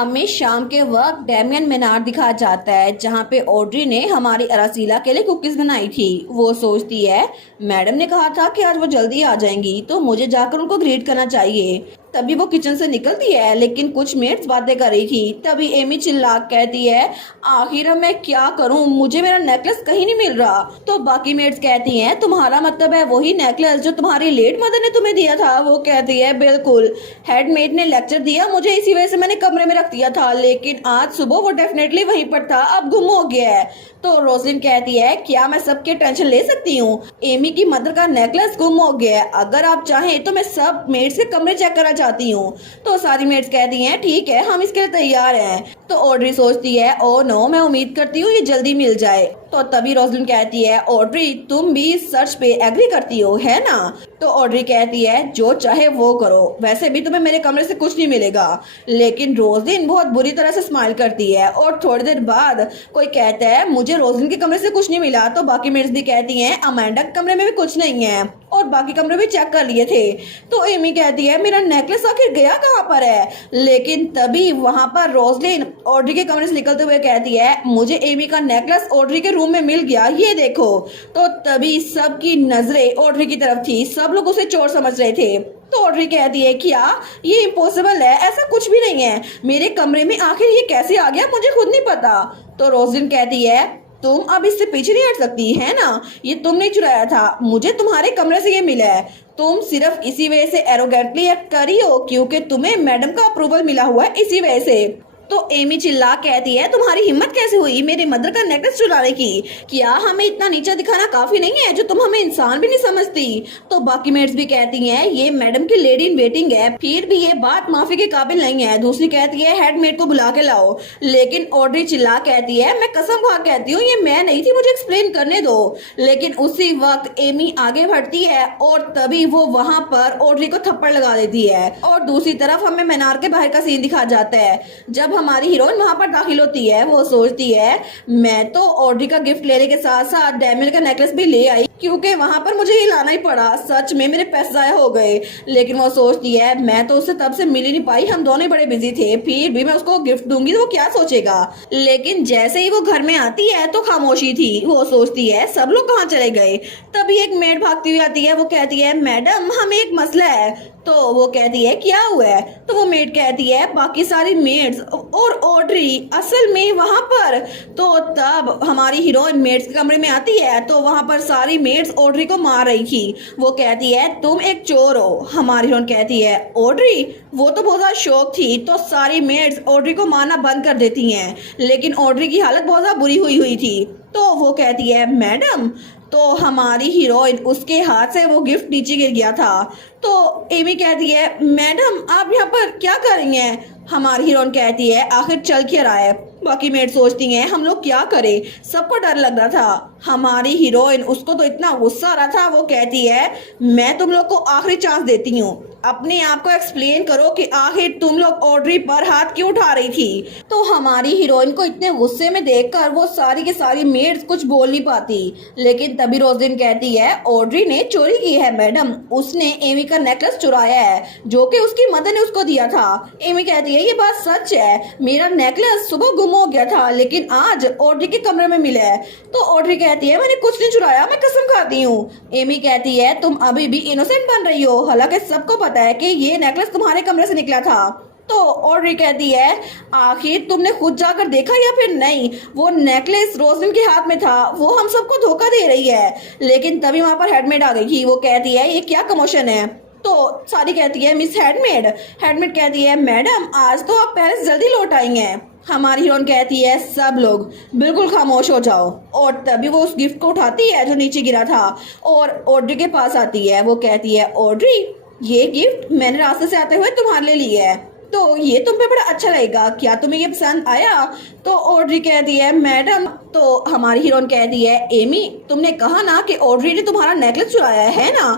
हमें शाम के वक्त डेमियन मीनार दिखाया जाता है जहाँ पे ऑड्री ने हमारी अरासीला के लिए कुकीज बनाई थी। वो सोचती है मैडम ने कहा था कि आज वो जल्दी आ जाएंगी तो मुझे जाकर उनको ग्रीट करना चाहिए। तभी वो किचन से निकलती है लेकिन कुछ मेट्स बातें कर रही थी। तभी एमी चिल्ला कहती है आखिर अब मैं क्या करूं, मुझे मेरा नेकलेस कहीं नहीं मिल रहा। तो बाकी मेट्स कहती हैं तुम्हारा मतलब है वही नेकलेस जो तुम्हारी लेट मदर ने तुम्हें दिया था। वो कहती है बिल्कुल, हेडमेड ने लेक्चर दिया मुझे, इसी वजह से मैंने कमरे में रख दिया था, लेकिन आज सुबह वो डेफिनेटली वहीं पर था, अब गुम हो गया है। तो रोजलिन कहती है क्या मैं सबके टेंशन ले सकती हूँ, एमी की मदर का नेकलेस गुम हो गया है, अगर आप चाहें तो मैं सब मेट्स के कमरे चेक करना चाहती हूँ। तो सारी मेट्स कहती हैं ठीक है हम इसके लिए तैयार हैं। तो ऑड्री सोचती है ओ नो, मैं उम्मीद करती हूँ ये जल्दी मिल जाए। तो तभी रोजलिन कहती है ऑड्री तुम भी सर्च पे एग्री करती हो है ना। तो ऑड्री कहती है जो चाहे वो करो, वैसे भी तुम्हें मेरे कमरे से कुछ नहीं मिलेगा। लेकिन रोजलिन बहुत बुरी तरह से स्माइल करती है और थोड़ी देर बाद कोई कहता है मुझे रोजलिन के कमरे से कुछ नहीं मिला। तो बाकी मेट्स भी कहती हैं अमांडा के कमरे में भी कुछ नहीं है और बाकी कमरे भी चेक कर लिए थे। तो एमी कहती है मेरा नेकलेस आखिर गया कहाँ पर है। लेकिन तभी वहां पर रोजलिन ऑड्री के कमरे से निकलते हुए कहती है मुझे एमी का नेकलेस ऑड्री के रूम में मिल गया, ये देखो। तो तभी सबकी नजरें ऑड्री की तरफ थी, सब लोग उसे चोर समझ रहे थे। तो ऑड्री कहती है क्या ये इम्पॉसिबल है, ऐसा कुछ भी नहीं है, मेरे कमरे में आखिर ये कैसे आ गया मुझे खुद नहीं पता। तो रोजलिन कहती है तुम अब इससे पीछे नहीं हट सकती है ना, ये तुमने चुराया था, मुझे तुम्हारे कमरे से ये मिला है, तुम सिर्फ इसी वजह से एरोगेंटली एक्ट करी हो क्योंकि तुम्हें मैडम का अप्रूवल मिला हुआ है इसी वजह से। तो एमी चिल्ला कहती है तुम्हारी हिम्मत कैसे हुई मेरे मदर का नेकलेस चुराने की, क्या हमें इतना नीचा दिखाना काफी नहीं है जो तुम हमें इंसान भी नहीं समझती। तो बाकी मेट्स भी कहती हैं ये मैडम की लेडी इन वेटिंग है, फिर भी ये बात माफी के काबिल नहीं है। दूसरी कहती है हेडमेड को बुला के लाओ। लेकिन ऑड्री चिल्ला कहती है मैं कसम खा कहती हूँ ये मैं नहीं थी, मुझे एक्सप्लेन करने दो। लेकिन उसी वक्त एमी आगे बढ़ती है और तभी वो वहां पर ऑड्री को थप्पड़ लगा देती है। और दूसरी तरफ हमें मीनार के बाहर का सीन दिखा जाता है। जब हमारी हीरोइन वहां पर दाखिल होती है वो सोचती है मैं तो ऑड्री का गिफ्ट लेने के साथ साथ डैमियन का नेकलेस भी ले आई क्योंकि वहां पर मुझे ही लाना ही पड़ा, सच में मेरे पैसे जाया हो गए। लेकिन वो सोचती है मैं तो उससे तब से मिल ही नहीं पाई, हम दोनों बड़े बिजी थे, फिर भी मैं उसको गिफ्ट दूंगी तो वो क्या सोचेगा। लेकिन जैसे ही वो घर में आती है तो खामोशी थी, वो सोचती है सब लोग कहाँ चले गए। तभी एक मेड भागती हुई आती है, वो कहती है मैडम हमें एक मसला है। तो वो कहती है क्या हुआ है। तो वो मेड कहती है बाकी सारी मेड्स और ऑड्री असल में वहां पर। तो तब हमारी हीरोइन मेड्स के कमरे में आती है तो वहां पर सारी मेड्स ऑड्री को मार रही थी। वो कहती है तुम एक चोर हो। हमारी हीरोइन कहती है ऑड्री, वो तो बहुत ज्यादा शौक थी। तो सारी मेड्स ऑड्री को मारना बंद कर देती हैं, लेकिन ऑड्री की हालत बहुत ज्यादा बुरी हुई थी। तो वो कहती है मैडम, तो हमारी हीरोइन उसके हाथ से वो गिफ्ट नीचे गिर गया था। तो एमी कहती है मैडम आप यहाँ पर क्या कर रही हैं। हमारी हीरोइन कहती है आखिर चल क्या रहा है। बाकी मेड सोचती हैं हम लोग क्या करें, सबको डर लग रहा था। हमारी हीरोइन उसको तो इतना गुस्सा आ रहा था, वो कहती है मैं तुम लोग को आखिरी चांस देती हूँ, अपने आप को एक्सप्लेन करो कि आखिर तुम लोग ऑड्री पर हाथ क्यों उठा रही थी। तो हमारी हीरोइन को इतने गुस्से में देखकर वो सारी की सारी मेड्स कुछ बोल नहीं पाती। लेकिन तभी रोजलिन कहती है ऑड्री ने चोरी की है मैडम, उसने एमी का नेकलेस चुराया है जो कि उसकी मदर ने उसको दिया था। एमी कहती है ये बात सच है, मेरा नेकलेस सुबह गुम हो गया था लेकिन आज ऑड्री के कमरे में मिला है। तो ऑड्री कहती है मैंने कुछ नहीं चुराया, मैं कसम खाती हूँ। एमी कहती है तुम अभी भी इनोसेंट बन रही हो, हालांकि सबको पता है कि ये नेकलेस तुम्हारे कमरे से निकला था। तो ऑड्री कहती है आखिर तुमने खुद जाकर देखा या फिर नहीं, वो नेकलेस रोजलिन के हाथ में था, वो हम सबको धोखा दे रही है। लेकिन तभी वहां पर हेडमेड आ गई थी, वो कहती है ये क्या कमोशन है। तो सारी कहती है मिस हेडमेड। हेडमेड कहती है मैडम आज तो आप पेरिस जल्दी लौट आएंगे। हमारी हीरोइन कहती है सब लोग बिल्कुल खामोश हो जाओ। और तभी वो उस गिफ्ट को उठाती है जो नीचे गिरा था और ऑड्री के पास आती है। वो कहती है ऑड्री ये गिफ्ट मैंने रास्ते से आते हुए तुम्हारे लिए लिया है, तो ये तुम पे बड़ा अच्छा लगेगा, क्या तुम्हें ये पसंद आया। तो ऑड्री कहती है मैडम। तो हमारी हीरोइन कहती है एमी तुमने कहा ना कि ऑड्री ने तुम्हारा नेकलेस चुराया है ना।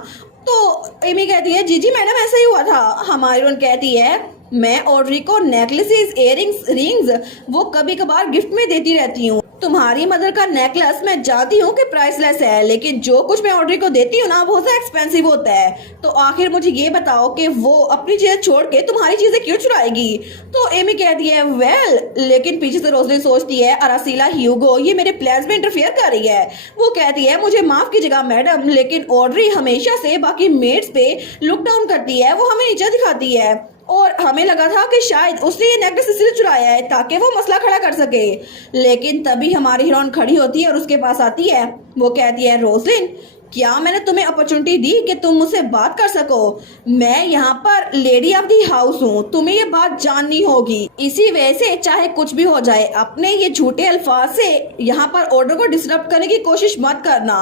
तो एमी कहती है जी जी मैडम ऐसा ही हुआ था। हमारी हीरोइन कहती है मैं ऑड्री को नेकलेसेस, इयररिंग्स, रिंग्स वो कभी कभार गिफ्ट में देती रहती हूँ, तुम्हारी मदर का नेकलेस मैं जानती हूँ कि प्राइसलेस है, लेकिन जो कुछ मैं ऑड्री को देती हूँ ना बहुत एक्सपेंसिव होता है। तो आखिर मुझे ये बताओ कि वो अपनी चीजें छोड़ के तुम्हारी चीजें क्यों चुराएगी। तो एमी कहती है वेल, लेकिन पीछे से रोजलिन सोचती है अरासीला ह्यूगो ये मेरे प्लान्स में इंटरफेयर कर रही है। वो कहती है मुझे माफ कीजिएगा मैडम, लेकिन ऑड्री हमेशा से बाकी मेड्स पे लुक डाउन करती है, वो हमें नीचा दिखाती है और हमें लगा था कि शायद उसने ये नेकलेस इसलिए चुराया है ताकि वो मसला खड़ा कर सके। लेकिन तभी हमारी हीरोइन खड़ी होती है और उसके पास आती है। वो कहती है रोजलिन, क्या मैंने तुम्हें अपॉर्चुनिटी दी कि तुम मुझसे बात कर सको? मैं यहाँ पर लेडी ऑफ दी हाउस हूँ, तुम्हें ये बात जाननी होगी। इसी वजह से चाहे कुछ भी हो जाए अपने ये झूठे अल्फाज से यहाँ पर ऑर्डर को डिस्टर्ब करने की कोशिश मत करना।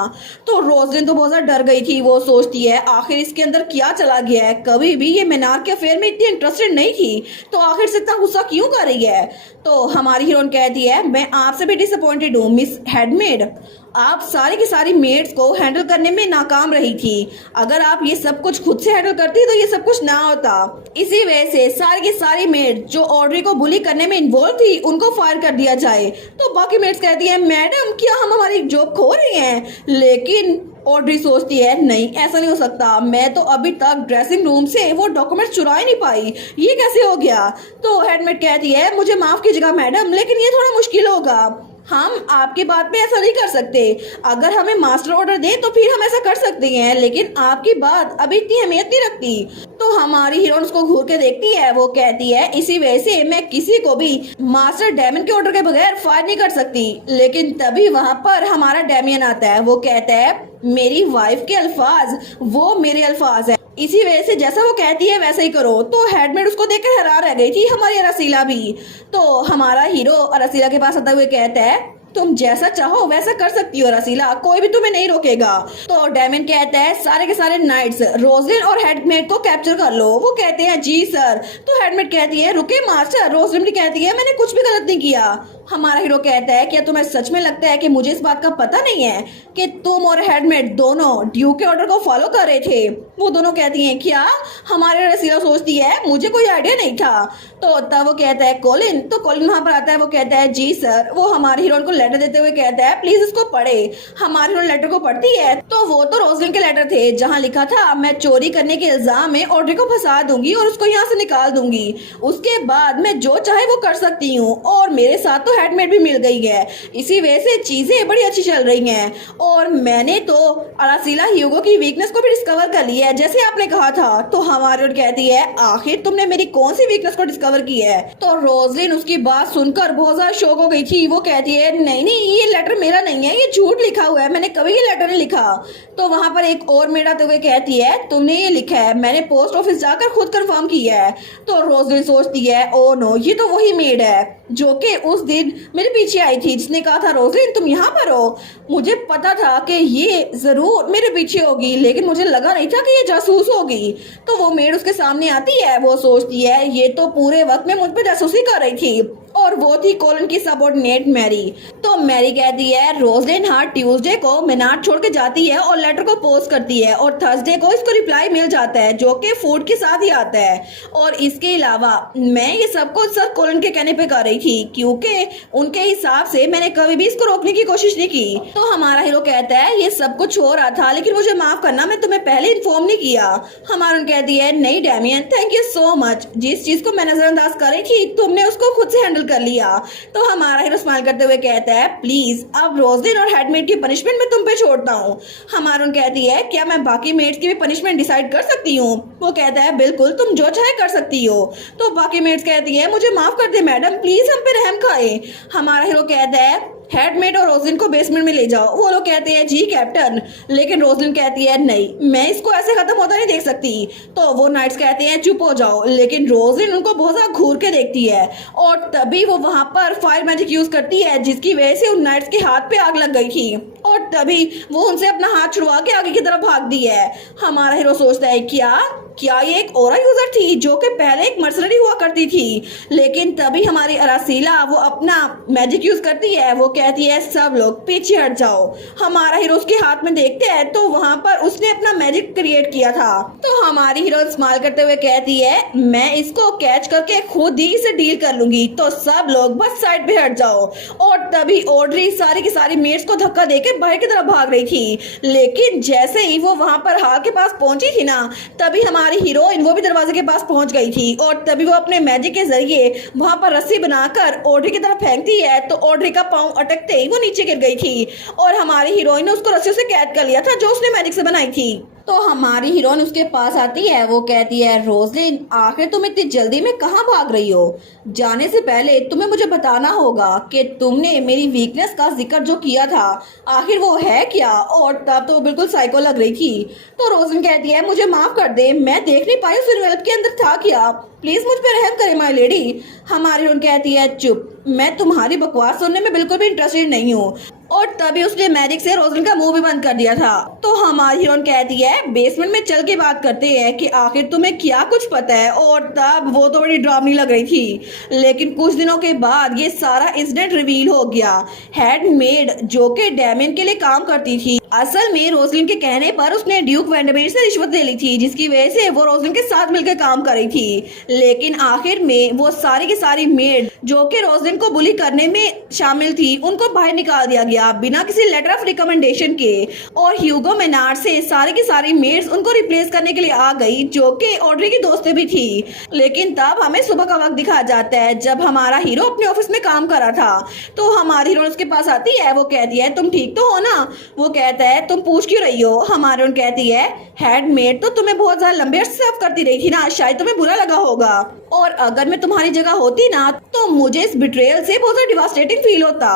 तो रोजलिन तो बहुत ज्यादा डर गई थी। वो सोचती है आखिर इसके अंदर क्या चला गया है, कभी भी ये मीनार के अफेयर में इतनी इंटरेस्टेड नहीं थी तो आखिर से इतना गुस्सा क्यों कर रही है। तो हमारी हीरोइन कहती है मैं आपसे भी डिसअपॉइंटेड हूँ मिस हेडमेड, आप सारी की सारी मेड्स को हैंडल करने में नाकाम रही थी। अगर आप ये सब कुछ खुद से हैंडल करती तो ये सब कुछ ना होता। इसी वजह से सारी की सारी मेड जो ऑड्री को बुली करने में इन्वॉल्व थी उनको फायर कर दिया जाए। तो बाकी मेड्स कहती है मैडम क्या हम हमारी जॉब खो रही हैं? लेकिन ऑड्री सोचती है नहीं ऐसा नहीं हो सकता, मैं तो अभी तक ड्रेसिंग रूम से वो डॉक्यूमेंट चुरा ही नहीं पाई, ये कैसे हो गया। तो हेडमेड कहती है मुझे माफ कीजिएगा मैडम, लेकिन ये थोड़ा मुश्किल होगा, हम आपकी बात पे ऐसा नहीं कर सकते। अगर हमें मास्टर ऑर्डर दे तो फिर हम ऐसा कर सकते हैं, लेकिन आपकी बात अभी इतनी अहमियत नहीं रखती। तो हमारी हीरोइन उसको घूर के देखती है। वो कहती है इसी वजह से मैं किसी को भी मास्टर डैमियन के ऑर्डर के बगैर फायर नहीं कर सकती। लेकिन तभी वहां पर हमारा डैमियन आता है। वो कहता है मेरी वाइफ के अल्फाज वो मेरे अल्फाज है, इसी वजह से जैसा वो कहती है वैसा ही करो। तो हेडमेड उसको देखकर हैरान रह गई थी, हमारी अरासीला भी। तो हमारा हीरो अरासीला के पास आता हुए कहता है तुम जैसा चाहो वैसा कर सकती हो रसीला, कोई भी तुम्हें नहीं रोकेगा। तो डैमियन कहता है सारे के सारे नाइट्स रोजलिन और हेडमेड को कैप्चर कर लो। वो कहते हैं जी सर। तो हेडमेड कहती है रुके मास्टर। रोजलिन भी कहती है मैंने कुछ भी गलत नहीं किया। हमारा हीरो कहता है क्या तुम्हें सच में लगता है कि मुझे इस बात का पता नहीं है कि तुम और हेडमेड दोनों ड्यूक के ऑर्डर को फॉलो कर रहे थे? वो दोनों कहती हैं क्या? हमारे रसीला सोचती है मुझे कोई आइडिया नहीं था। तो तब वो कहता है कोलिन। तो कोलिन वहां पर आता है। वो कहता है जी सर। वो हमारे हीरोइन को लेटर देते हुए कहता है प्लीज इसको पढ़े। हमारी हीरोइन लेटर को पढ़ती है तो वो तो रोजलिन के लेटर थे जहाँ लिखा था मैं चोरी करने के इल्जाम में ऑड्री को फंसा दूंगी और उसको यहाँ से निकाल दूंगी, उसके बाद मैं जो चाहे वो कर सकती हूँ और मेरे साथ तो हेडमेड भी मिल गई है, इसी वजह से चीजें बड़ी अच्छी चल रही हैं। और मैंने तो अरासीला ह्यूगो की वीकनेस को भी डिस्कवर कर लिया है जैसे आपने कहा था। तो हमारी ओर कहती है आखिर तुमने मेरी कौन सी वीकनेस को डिस्कवर की है? तो रोजलिन उसकी बात सुनकर बहुत ज्यादा शॉक हो गई थी। वो कहती है नहीं नहीं ये लेटर मेरा नहीं है, ये झूठ लिखा हुआ है, मैंने कभी ये लेटर नहीं लिखा। तो वहां पर एक और मेड आते हुए कहती है तुमने ये लिखा है, मैंने पोस्ट ऑफिस जाकर खुद कंफर्म किया है। तो रोजलिन सोचती है ओ नो ये तो वही मेड है जो कि उस दिन मेरे पीछे आई थी, जिसने कहा था रोजलिन तुम यहाँ पर हो। मुझे पता था कि ये जरूर मेरे पीछे होगी, लेकिन मुझे लगा नहीं था कि ये जासूस होगी। तो वो मेड उसके सामने आती है। वो सोचती है ये तो पूरे वक्त में मुझ पर जासूसी कर रही थी और वो थी कोलिन की सबऑर्डिनेट मैरी। तो मैरी कहती है रोजलिन हर ट्यूसडे को मीनार छोड़ के जाती है और लेटर को पोस्ट करती है और थर्सडे को इसको रिप्लाई मिल जाता है जो कि फूड के साथ ही आता है। और इसके अलावा मैं ये सब कुछ सर कोलिन के कहने पे कर रही थी क्योंकि उनके हिसाब से मैंने कभी भी इसको रोकने की कोशिश नहीं की। तो हमारा हीरो कहता है ये सब कुछ हो रहा था लेकिन मुझे माफ करना मैं तुम्हें पहले इन्फॉर्म नहीं किया। हमारा कहती है नहीं Damian thank you so much, जिस चीज को मैं नजरअंदाज कर रही थी तुमने उसको खुद से हैंडल कर लिया। तो हमारा हीरो स्माइल करते हुए कहता है प्लीज अब रोजलिन और हेडमेड की पनिशमेंट मैं तुम पे छोड़ता हूँ। हमारा कहती है क्या मैं बाकी मेड्स की भी पनिशमेंट डिसाइड कर सकती हूँ? वो कहता है बिल्कुल तुम जो चाहे कर सकती हो। तो बाकी मेड्स कहती है मुझे माफ कर दे मैडम, प्लीज हम पे रहम खाए। हमारा हीरो कहता है हेडमेड और रोजलिन को बेसमेंट में ले जाओ। वो लोग कहते हैं जी कैप्टन, लेकिन रोजलिन कहती है नहीं मैं इसको ऐसे खत्म होता नहीं देख सकती। तो वो नाइट्स कहते हैं चुप हो जाओ, लेकिन रोजलिन उनको बहुत ज्यादा घूर के देखती है और तभी वो वहां पर फायर मैजिक यूज करती है जिसकी वजह से उन नाइट्स के हाथ पे आग लग गई थी और तभी वो उनसे अपना हाथ छुड़वा के आगे की तरफ भाग दी है। हमारा हीरो सोचता है क्या क्या ये एक ओरा यूजर थी जो कि पहले एक मर्सनरी हुआ करती थी? लेकिन तभी हमारी अरासीला वो अपना मैजिक यूज करती है। वो कहती है सब लोग पीछे हट जाओ। हमारा हीरो उसके हाथ में देखते हैं तो वहाँ पर उसने अपना मैजिक क्रिएट किया था। तो हमारी हीरो स्माइल करते हुए कहती है मैं इसको कैच करके खुद ही से डील कर लूंगी, तो सब लोग बस साइड पे हट जाओ। और तभी ऑड्री सारी की सारी मेट्स को धक्का देके बाहर की तरफ भाग रही थी, लेकिन जैसे ही वो वहां पर हाल के पास पहुंची थी ना, तभी हमारी हीरोइन वो भी दरवाजे के पास पहुंच गई थी। और तभी वो अपने मैजिक के जरिए वहां पर रस्सी बनाकर ऑड्री की तरफ फेंकती है, तो ऑड्री का पांव अटकते ही वो नीचे गिर गई थी और हमारी हीरोइन ने उसको रस्सियों से कैद कर लिया था जो उसने मैजिक से बनाई थी। तो हमारी हीरोइन उसके पास आती है। वो कहती है रोजलिन आखिर तुम इतनी जल्दी में कहाँ भाग रही हो? जाने से पहले तुम्हें मुझे बताना होगा कि तुमने मेरी वीकनेस का जिक्र जो किया था आखिर वो है क्या? और तब तो बिल्कुल साइको लग रही थी। तो रोजलिन कहती है मुझे माफ कर दे, मैं देख नहीं पाई उस एनवेलप के अंदर था क्या, प्लीज मुझ पे रहम करे माय लेडी। हमारी हीरोइन कहती है चुप, मैं तुम्हारी बकवास सुनने में बिल्कुल भी इंटरेस्टेड नहीं हूँ। और तभी उसने मैजिक से रोजलिन का मुंह भी बंद कर दिया था। तो हमारी हीरोइन कहती है बेसमेंट में चल के बात करते हैं कि आखिर तुम्हें क्या कुछ पता है। और तब वो तो बड़ी डरावनी लग रही थी, लेकिन कुछ दिनों के बाद ये सारा इंसिडेंट रिवील हो गया। हेडमेड जो कि डैमियन के लिए काम करती थी, असल में रोजलिन के कहने पर उसने ड्यूक वेंडरमेयर से रिश्वत ले ली थी, जिसकी वजह से वो रोजलिन के साथ मिलकर काम कर रही थी। लेकिन आखिर में वो सारी की सारी मेड जो कि रोजलिन को बुली करने में शामिल थी उनको बाहर निकाल दिया गया बिना किसी लेटर ऑफ रिकमेंडेशन के। और ह्यूगो मेनार्ड से सारी की सारी मेड्स उनको रिप्लेस करने के लिए आ गई जो कि ऑड्री की दोस्तें भी थी। लेकिन तब हमें सुबह का वक्त दिखाया जाता है जब हमारा हीरो अपने ऑफिस में काम कर रहा था। तो हमारी हीरो उसके पास आती है। वो कहती है तुम ठीक तो हो ना? वो कहता है तुम पूछ क्यों रही हो? हमारी हीरो कहती है हेडमेड तो तुम्हें बहुत ज्यादा लंबे अर्से सर्व करती रही थी ना, शायद तुम्हें बुरा लगा होगा। और अगर मैं तुम्हारी जगह होती ना तो मुझे इस बिट्रेयल से बहुत ज्यादा डिवास्टेटिंग फील होता।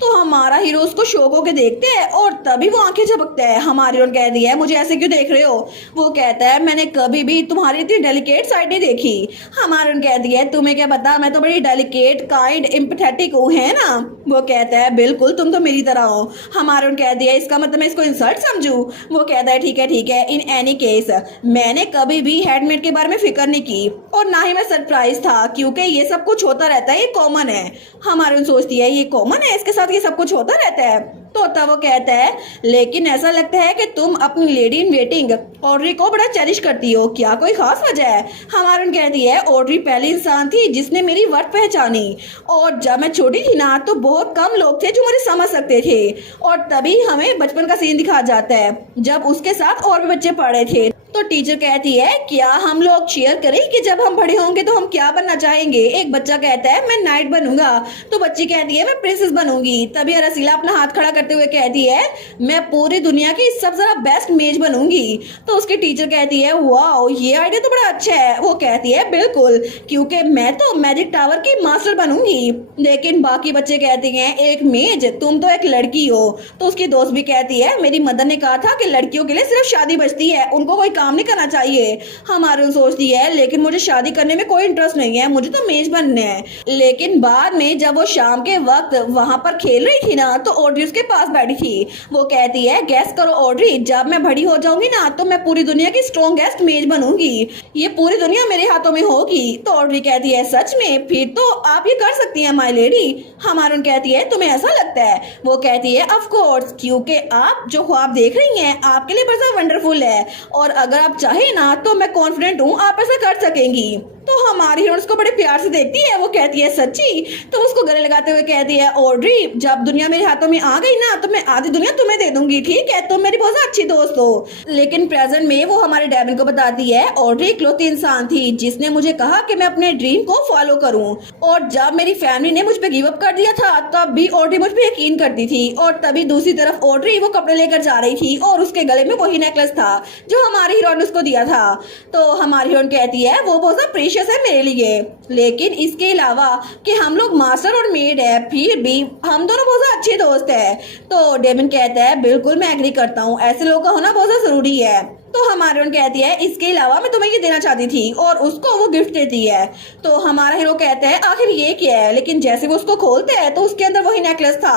तो हमारा हीरो उसको शौक होके देखते हैं और तभी वो आंखें झपकता है। हमारी हीरोइन कहती है मुझे ऐसे क्यों देख रहे हो? वो कहता है मैंने कभी भी तुम्हारी इतनी डेलिकेट साइड नहीं देखी। हमारी हीरोइन कहती है तुम्हें क्या पता, मैं तो बड़ी डेलिकेट काइंड एम्पैथेटिक हूँ, है ना? वो कहता है बिल्कुल, तुम तो मेरी तरह हो। हमारी हीरोइन कहती है इसका मतलब मैं इसको इंसल्ट समझूं? वो कहता है ठीक है, इन एनी केस मैंने कभी भी हेडमेड के बारे में फिक्र नहीं की और ना ही मैं सरप्राइज था, क्योंकि ये सब कुछ होता रहता है, ये कॉमन है। हमारी सोचती है ये कॉमन है, इसके साथ ये सब कुछ होता रहता है। तो तब वो कहता है लेकिन ऐसा लगता है कि तुम अपनी लेडी इन वेटिंग ऑड्री को बड़ा चेरिश करती हो, क्या कोई खास वजह है? हमारी कहती है ऑड्री पहली इंसान थी जिसने मेरी वर्थ पहचानी और जब मैं छोटी थी ना तो बहुत कम लोग थे जो मुझे समझ सकते थे। और तभी हमें बचपन का सीन दिखाया जाता है जब उसके साथ और भी बच्चे पढ़े थे। तो टीचर कहती है क्या हम लोग शेयर करें कि जब हम बड़े होंगे तो हम क्या बनना चाहेंगे? एक बच्चा कहता है मैं नाइट बनूंगा, तो बच्ची कहती है मैं प्रिंसेस बनूंगी। तभी रसीला अपना हाथ खड़ा करते हुए कहती है मैं पूरी दुनिया की सबसे ज्यादा बेस्ट मेज बनूंगी। तो उसकी टीचर कहती है वाओ ये आइडिया तो बड़ा अच्छा है। वो कहती है बिल्कुल, क्योंकि मैं तो मैजिक टावर की मास्टर बनूंगी। लेकिन बाकी बच्चे कहते हैं एक मेज, तुम तो एक लड़की हो। तो उसकी दोस्त भी कहती है मेरी मदर ने कहा था कि लड़कियों के लिए सिर्फ शादी बचती है, उनको कोई काम नहीं करना चाहिए। हमारी सोचती है लेकिन मुझे शादी करने में कोई इंटरेस्ट नहीं है, मुझे तो मेज बनने है। लेकिन बाद में जब वो शाम के वक्त वहां पर खेल रही थी ना तो ऑड्री उसके पास बैठी थी। वो कहती है गैस करो ऑड्री, जब मैं बड़ी हो जाऊंगी ना तो मैं पूरी दुनिया की स्ट्रॉन्गेस्ट मेज बनूंगी, ये पूरी दुनिया मेरे हाथों में होगी। तो ऑड्री कहती है सच में? फिर तो आप ये कर सकती हैं माय लेडी। हमारी कहती है तुम्हें ऐसा लगता है? वो कहती है ऑफ कोर्स, क्योंकि आप जो ख्वाब देख रही हैं आपके लिए बड़ा वंडरफुल है और अगर आप चाहे ना तो मैं कॉन्फिडेंट हूँ आप ऐसा कर सकेंगी। तो हमारी हीरोइन उसको बड़े प्यार से देखती है। वो कहती है सच्ची? तो उसको गले लगाते हुए कहती है ऑड्री जब दुनिया मेरे हाथों में आ गई ना तो मैं आधी दुनिया तुम्हें दे दूंगी, ठीक है? तुम मेरी बहुत अच्छी दोस्त हो। लेकिन प्रेजेंट में वो हमारे डैमियन को बताती है ऑड्री इकलौती इंसान थी जिसने मुझे कहा कि मैं अपने ड्रीम को फॉलो करूं और जब मेरी फैमिली ने मुझ पे गिव अप कर दिया था तब भी ऑड्री मुझ पे यकीन करती थी। और तभी दूसरी तरफ ऑड्री वो कपड़े लेकर जा रही थी और उसके गले में वही नेकलेस था जो हमारी हीरोइन ने उसको दिया था। तो हमारी हीरोइन कहती है वो बहुत प्रीशियस है मेरे लिए, लेकिन इसके अलावा कि हम लोग मास्टर और मेड है फिर भी हम दोनों बहुत अच्छे दोस्त है। तो डेमियन कहता है बिल्कुल मैं एग्री करता हूँ, ऐसे लोगों का होना बहुत जरूरी है। तो हमारा हीरोइन कहती है इसके अलावा मैं तुम्हें ये देना चाहती थी, और उसको वो गिफ्ट देती है। तो हमारा हीरो कहता है आखिर ये क्या है, लेकिन जैसे वो उसको खोलते हैं तो उसके अंदर वही नेकलेस था।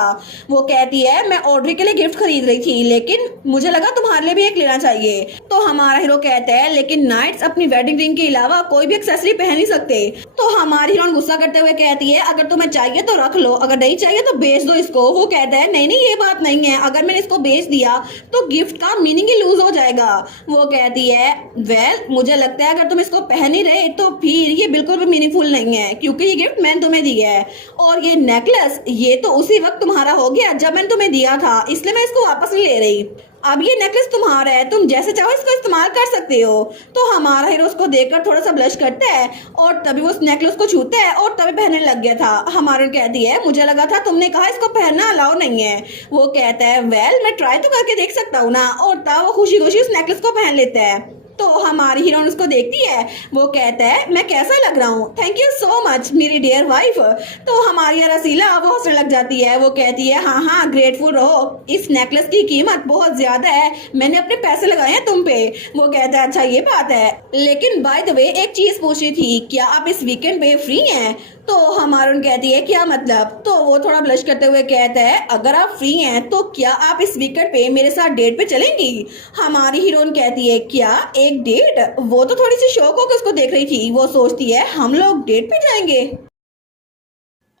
वो कहती है मैं ऑड्री के लिए गिफ्ट खरीद रही थी, लेकिन मुझे लगा तुम्हारे लिए भी एक लेना चाहिए। तो हमारा हीरो कहता है लेकिन नाइट्स अपनी वेडिंग रिंग के अलावा कोई भी एक्सेसरी पहन नहीं सकते। तो हमारी हीरोइन गुस्सा करते हुए कहती है अगर तुम्हें चाहिए तो रख लो, अगर नहीं चाहिए तो बेच दो इसको। वो कहता है नहीं नहीं ये बात नहीं है, अगर मैंने इसको बेच दिया तो गिफ्ट का मीनिंग ही लूज हो जाएगा। वो कहती है वेल मुझे लगता है अगर तुम इसको पहन ही रहे तो फिर ये बिल्कुल भी मीनिंगफुल नहीं है, क्योंकि ये गिफ्ट मैंने तुम्हें दिया है, और ये नेकलेस ये तो उसी वक्त तुम्हारा हो गया जब मैंने तुम्हें दिया था, इसलिए मैं इसको वापस नहीं ले रही। अब ये नेकलेस तुम्हारा है, तुम जैसे चाहो इसको इस्तेमाल कर सकते हो। तो हमारा हीरो उसको देखकर थोड़ा सा ब्लश करता है, और तभी वो उस नेकलेस को छूता है और तभी पहनने लग गया था। हमारा कहती है मुझे लगा था तुमने कहा इसको पहनना अलाउ नहीं है। वो कहता है वेल मैं ट्राई तो करके देख सकता हूँ ना, और तब वो खुशी खुशी उस नेकलेस को पहन लेता है। तो हमारी हीरोइन उसको देखती है, वो कहता है मैं कैसा लग रहा हूँ, थैंक यू सो मच मेरी डियर वाइफ। तो हमारी रसीला वो हंसने लग जाती है, वो कहती है हाँ हाँ ग्रेटफुल रहो, इस नेकलेस की कीमत बहुत ज्यादा है, मैंने अपने पैसे लगाए हैं तुम पे। वो कहता है अच्छा ये बात है, लेकिन बाय द वे एक चीज पूछी थी, क्या आप इस वीकेंड पे फ्री हैं? तो हमारून कहती है क्या मतलब? तो वो थोड़ा ब्लश करते हुए कहता है अगर आप फ्री हैं तो क्या आप इस वीकेंड पे मेरे साथ डेट पे चलेंगी? हमारी हीरोइन कहती है क्या एक डेट? वो तो थोड़ी सी शौक होकर उसको देख रही थी, वो सोचती है हम लोग डेट पे जाएंगे।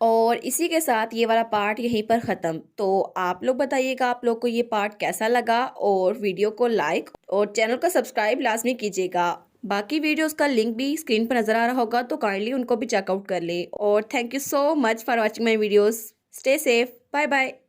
और इसी के साथ ये वाला पार्ट यहीं पर ख़त्म। तो आप लोग बताइएगा आप लोग को ये पार्ट कैसा लगा, और वीडियो को लाइक और चैनल को सब्सक्राइब लाजमी कीजिएगा। बाकी वीडियोस का लिंक भी स्क्रीन पर नज़र आ रहा होगा, तो काइंडली उनको भी चेकआउट कर ले। और thank you so much for watching my videos. Stay safe, bye bye.